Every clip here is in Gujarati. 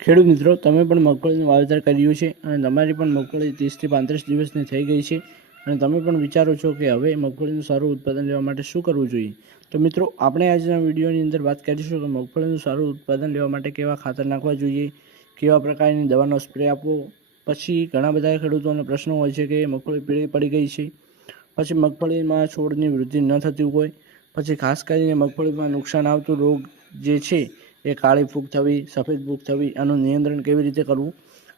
ખેડૂત મિત્રો, તમે પણ મગફળીનું વાવેતર કર્યું છે અને તમારી પણ મગફળી 30 થી 35 દિવસની થઈ ગઈ છે અને તમે પણ વિચારો છો કે હવે મગફળીનું સારું ઉત્પાદન લેવા માટે શું કરવું જોઈએ. તો મિત્રો, આપણે આજના વિડીયોની અંદર વાત કરીશું કે મગફળીનું સારું ઉત્પાદન લેવા માટે કેવા ખાતર નાખવા જોઈએ, કેવા પ્રકારની દવાનો સ્પ્રે આપવો. પછી ઘણા બધા ખેડૂતોના પ્રશ્નો હોય છે કે મગફળી પીળી પડી ગઈ છે, પછી મગફળીમાં છોડની વૃદ્ધિ ન થતી હોય, પછી ખાસ કરીને મગફળીમાં નુકસાન આવતું રોગ જે છે એ કાળી ફૂગ થવી, સફેદ ફૂગ થવી, આનું નિયંત્રણ કેવી રીતે કરવું,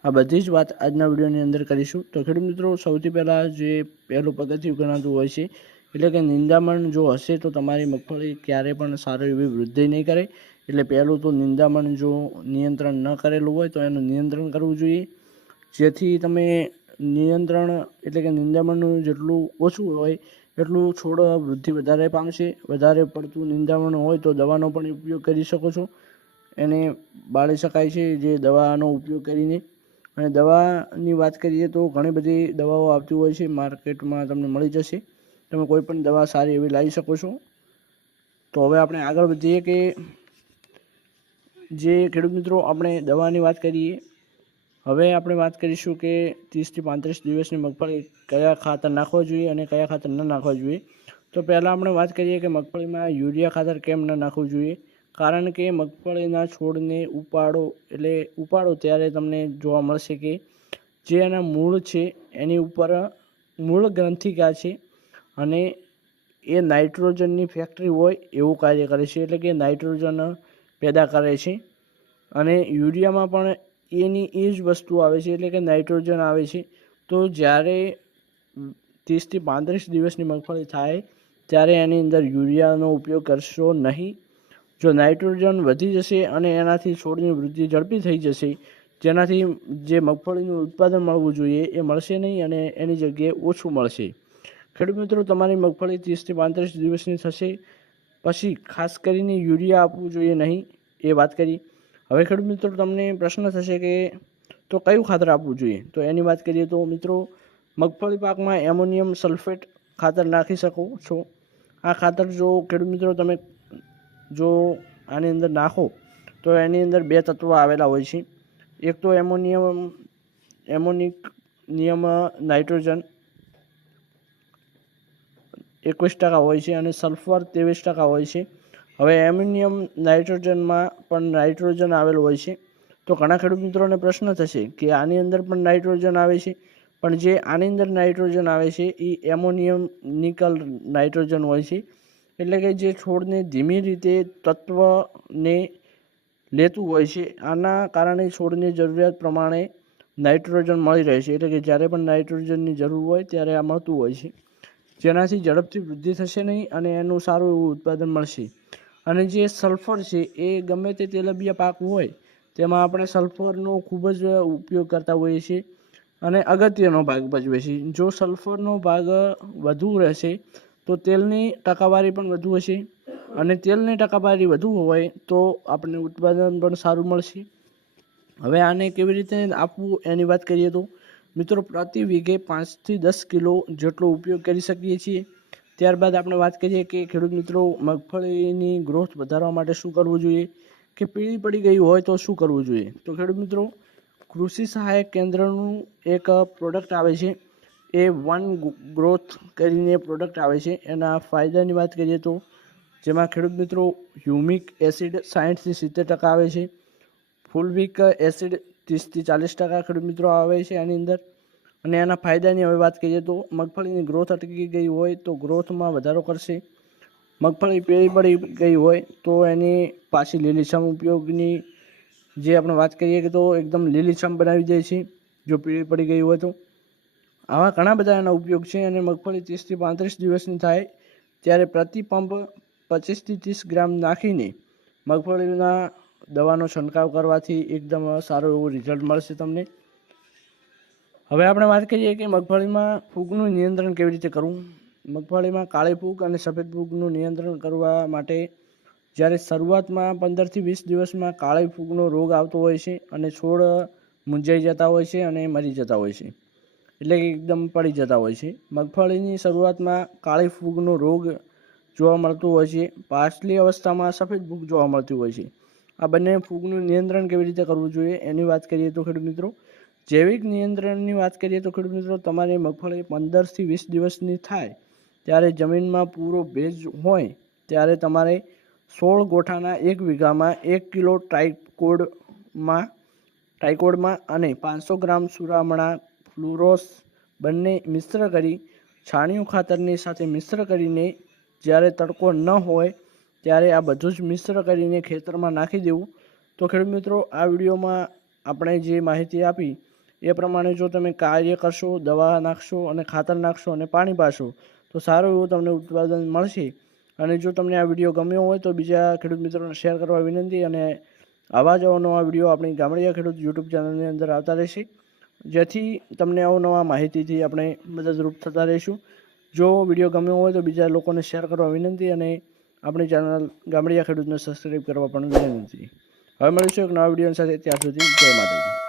આ બધી જ વાત આજના વિડીયોની અંદર કરીશું. તો ખેડૂત મિત્રો, સૌથી પહેલાં જે પહેલું પગથિયું ગણાતું હોય છે એટલે કે નિંદામણ જો હશે તો તમારી મગફળી ક્યારે પણ સારી એવી વૃદ્ધિ નહીં કરે. એટલે પહેલું તો નિંદામણ જો નિયંત્રણ ન કરેલું હોય તો એનું નિયંત્રણ કરવું જોઈએ, જેથી તમે નિયંત્રણ એટલે કે નિંદામણનું જેટલું ઓછું હોય એટલું છોડ વૃદ્ધિ વધારે પામશે. વધારે પડતું નિંદામણ હોય તો દવાનો પણ ઉપયોગ કરી શકો છો, એને બાળી શકાય છે જે દવાનો ઉપયોગ કરીને. અને દવાની વાત કરીએ તો ઘણી બધી દવાઓ આવતી હોય છે, માર્કેટમાં તમને મળી જશે, તમે કોઈ પણ દવા સારી એવી લાવી શકો છો. તો હવે આપણે આગળ વધીએ કે જે ખેડૂત મિત્રો આપણે દવાની વાત કરીએ. હવે આપણે વાત કરીશું કે 30 થી 35 દિવસની મગફળી કયા ખાતર નાખવા જોઈએ અને કયા ખાતર ન નાખવા જોઈએ. તો પહેલાં આપણે વાત કરીએ કે મગફળીમાં યુરિયા ખાતર કેમ ન નાખવું જોઈએ. કારણ કે મગફળીના છોડને ઉપાડો ત્યારે તમને જોવા મળશે કે જે એના મૂળ છે એની ઉપર મૂળ ગ્રંથિકા છે અને એ નાઇટ્રોજનની ફેક્ટરી હોય એવું કાર્ય કરે છે, એટલે કે નાઇટ્રોજન પેદા કરે છે. અને યુરિયામાં પણ એની એ જ વસ્તુ આવે છે, એટલે કે નાઇટ્રોજન આવે છે. તો જ્યારે 30 થી 35 દિવસની મગફળી થાય ત્યારે એની અંદર યુરિયાનો ઉપયોગ કરશો નહીં. જો નાઇટ્રોજન વધી જશે અને એનાથી છોડની વૃદ્ધિ ઝડપી થઈ જશે, જેનાથી જે મગફળીનું ઉત્પાદન મળવું જોઈએ એ મળશે નહીં અને એની જગ્યાએ ઓછું મળશે. ખેડૂત મિત્રો, તમારી મગફળી 30 થી 35 દિવસની થશે પછી ખાસ કરીને યુરિયા આપવું જોઈએ નહીં, એ વાત કરી. હવે ખેડૂત મિત્રો, તમને પ્રશ્ન થશે કે તો કયું ખાતર આપવું જોઈએ. તો એની વાત કરીએ તો મિત્રો, મગફળી પાકમાં એમોનિયમ સલ્ફેટ ખાતર નાખી શકો છો. આ ખાતર જો ખેડૂત મિત્રો તમે જો આની અંદર નાખો તો એની અંદર 2 તત્વો આવેલા હોય છે. એક તો એમોનિયમ નાઇટ્રોજન 21% હોય છે અને સલ્ફર 23% હોય છે. હવે એમોનિયમ નાઇટ્રોજનમાં પણ નાઇટ્રોજન આવેલું હોય છે. તો ઘણા ખેડૂત મિત્રોને પ્રશ્ન થશે કે આની અંદર પણ નાઇટ્રોજન આવે છે, પણ જે આની અંદર નાઇટ્રોજન આવે છે એ એમોનિયમ નિકલ નાઇટ્રોજન હોય છે, એટલે કે જે છોડને ધીમી રીતે તત્વને લેતું હોય છે. આના કારણે છોડની જરૂરિયાત પ્રમાણે નાઇટ્રોજન મળી રહે છે, એટલે કે જ્યારે પણ નાઇટ્રોજનની જરૂર હોય ત્યારે આ મળતું હોય છે, જેનાથી ઝડપથી વૃદ્ધિ થશે નહીં અને એનું સારું એવું ઉત્પાદન મળશે. અને જે સલ્ફર છે એ ગમે તે તેલબિયા પાક હોય તેમાં આપણે સલ્ફરનો ખૂબ જ ઉપયોગ કરતા હોઈએ છીએ અને અગત્યનો ભાગ ભજવે છે. જો સલ્ફરનો ભાગ વધુ રહેશે તો તેલની ટકાવારી પણ વધુ હશે અને તેલની ટકાવારી વધુ હોય તો આપણને ઉત્પાદન પણ સારું મળશે. હવે આને કેવી રીતે આપવું એની વાત કરીએ તો મિત્રો, પ્રતિ વીઘે 5 થી 10 કિલો જેટલો ઉપયોગ કરી શકીએ છીએ. ત્યારબાદ આપણે વાત કરીએ કે ખેડૂત મિત્રો, મગફળીની ગ્રોથ વધારવા માટે શું કરવું જોઈએ, કે પીળી પડી ગઈ હોય તો શું કરવું જોઈએ. તો ખેડૂત મિત્રો, કૃષિ સહાયક કેન્દ્રનું એક પ્રોડક્ટ આવે છે, એ વન ગ્રોથ કરીને પ્રોડક્ટ આવે છે. એના ફાયદાની વાત કરીએ તો જેમાં ખેડૂત મિત્રો હ્યુમિક એસિડ 60 થી 70% આવે છે, ફુલવિક એસિડ 30 થી 40% ખેડૂત મિત્રો આવે છે આની અંદર. અને એના ફાયદાની હવે વાત કરીએ તો મગફળીની ગ્રોથ અટકી ગઈ હોય તો ગ્રોથમાં વધારો કરશે. મગફળી પીળી પડી ગઈ હોય તો એની પાછી લીલીછમ ઉપયોગની જે આપણે વાત કરીએ કે તો એકદમ લીલીછમ બનાવી દે છે જો પીળી પડી ગઈ હોય તો. આવા ઘણા બધા એના ઉપયોગ છે. અને મગફળી 30 થી 35 દિવસની થાય ત્યારે પ્રતિ પંપ 25 થી 30 ગ્રામ નાખીને મગફળીના દવાનો છંટકાવ કરવાથી એકદમ સારું એવું રિઝલ્ટ મળશે તમને. હવે આપણે વાત કરીએ કે મગફળીમાં ફૂગનું નિયંત્રણ કેવી રીતે કરવું. મગફળીમાં કાળી ફૂગ અને સફેદ ફૂગનું નિયંત્રણ કરવા માટે જ્યારે શરૂઆતમાં 15 થી 20 દિવસમાં કાળી ફૂગનો રોગ આવતો હોય છે અને છોડ મૂંઝાઈ જતા હોય છે અને મરી જતા હોય છે, એટલે કે એકદમ પડી જતા હોય છે. મગફળીની શરૂઆતમાં કાળી ફૂગનો રોગ જોવા મળતો હોય છે, પાછલી અવસ્થામાં સફેદ ફૂગ જોવા મળતી હોય છે આ બંને ફૂગનું નિયંત્રણ કેવી રીતે કરવું જોઈએ એની વાત કરીએ તો ખેડૂત મિત્રો, જૈવિક નિયંત્રણની વાત કરીએ તો ખેડૂત મિત્રો, તમારી મગફળી 15 થી 20 દિવસની થાય ત્યારે જમીનમાં પૂરો ભેજ હોય ત્યારે તમારે 16 ગોઠાના 1 વીઘામાં 1 કિલો ટ્રાઇકોડમાં અને 500 ગ્રામ સુરામણા ફ્લુરોસ બંને મિશ્ર કરી છાણિયું ખાતરની સાથે મિશ્ર કરીને જ્યારે તડકો ન હોય ત્યારે આ બધું જ મિશ્ર કરીને ખેતરમાં નાખી દેવું. તો ખેડૂત મિત્રો, આ વિડીયોમાં આપણે જે માહિતી આપી એ પ્રમાણે જો તમે કાર્ય કરશો, દવા નાખશો અને ખાતર નાખશો અને પાણી પાશો તો સારું એવું તમને ઉત્પાદન મળશે. અને જો તમને આ વિડીયો ગમ્યો હોય તો બીજા ખેડૂત મિત્રોને શેર કરવા વિનંતી. અને આવા જ અવનવા વિડીયો આપણી ગામડિયા ખેડૂત યુટ્યુબ ચેનલની અંદર આવતા રહેશે, જેથી તમને અવનવા માહિતીથી આપણે મદદરૂપ થતા રહીશું. જો વિડીયો ગમ્યો હોય તો બીજા લોકોને શેર કરવા વિનંતી અને આપણી ચેનલ ગામડિયા ખેડૂતને સબસ્ક્રાઈબ કરવા પણ વિનંતી. હવે મળીશું એક નવા વિડીયો સાથે. ત્યાં સુધી જય માતાજી.